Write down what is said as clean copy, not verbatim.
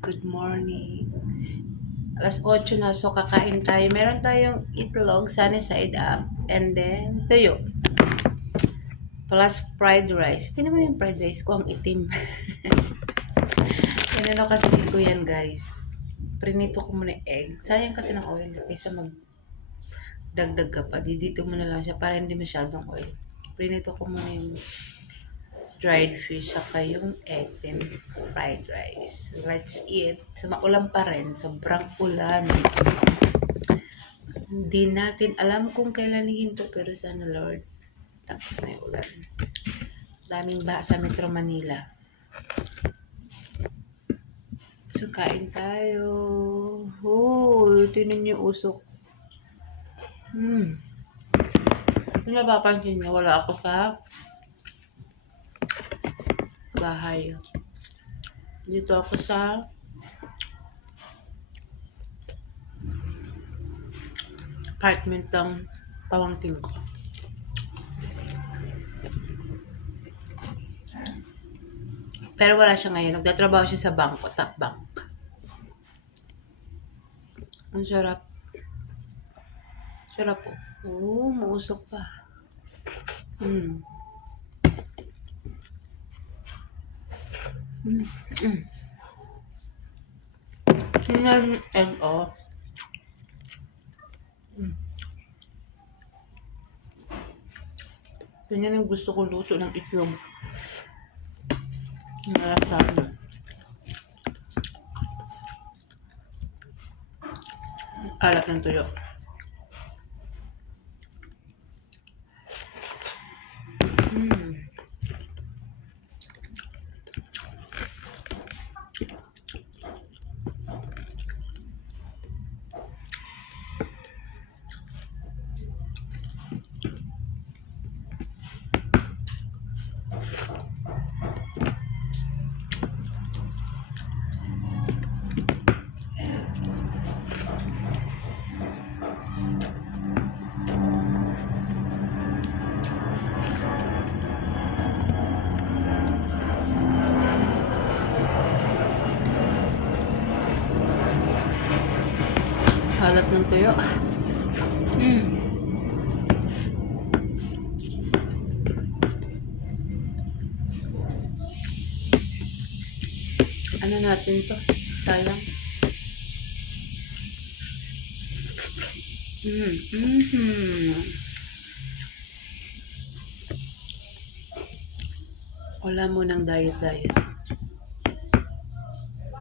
Good morning. Alas 8 na, so kakain tayo. Meron tayong itlog, sunny side up, and then tuyo. Plus fried rice. Hindi naman yung fried rice ko, ang itim. Ganun kasi ko yan, guys. Prinito ko muna yung egg. Sayang kasi ng oil. Kaysa magdagdag ka pa. Dito mo na lang siya para hindi masyadong oil. Prinito ko muna yung dried fish saka yung egg and fried rice. Let's eat. So, maulan pa rin. Sobrang ulan. Hindi natin alam kung kailan hihinto pero sana Lord. Tapos na yung ulan. Daming baha sa Metro Manila. So, kain tayo. Tinan niyo usok. Kung napapansin niyo, wala ako sa bahay. Dito ako sa apartment ng pamangkin ko. Pero wala siya ngayon. Nagtatrabaho siya sa bangko, Top Bank. Ang sarap. Sarap po. Mausok pa. Tingnan yung egg, oh. Ganyan ang gusto ko luto ng itlog. Nalasahan. Alat ng tuyo. Halat ng tuyo. Ano natin to? Sayang. Wala mo ng diet.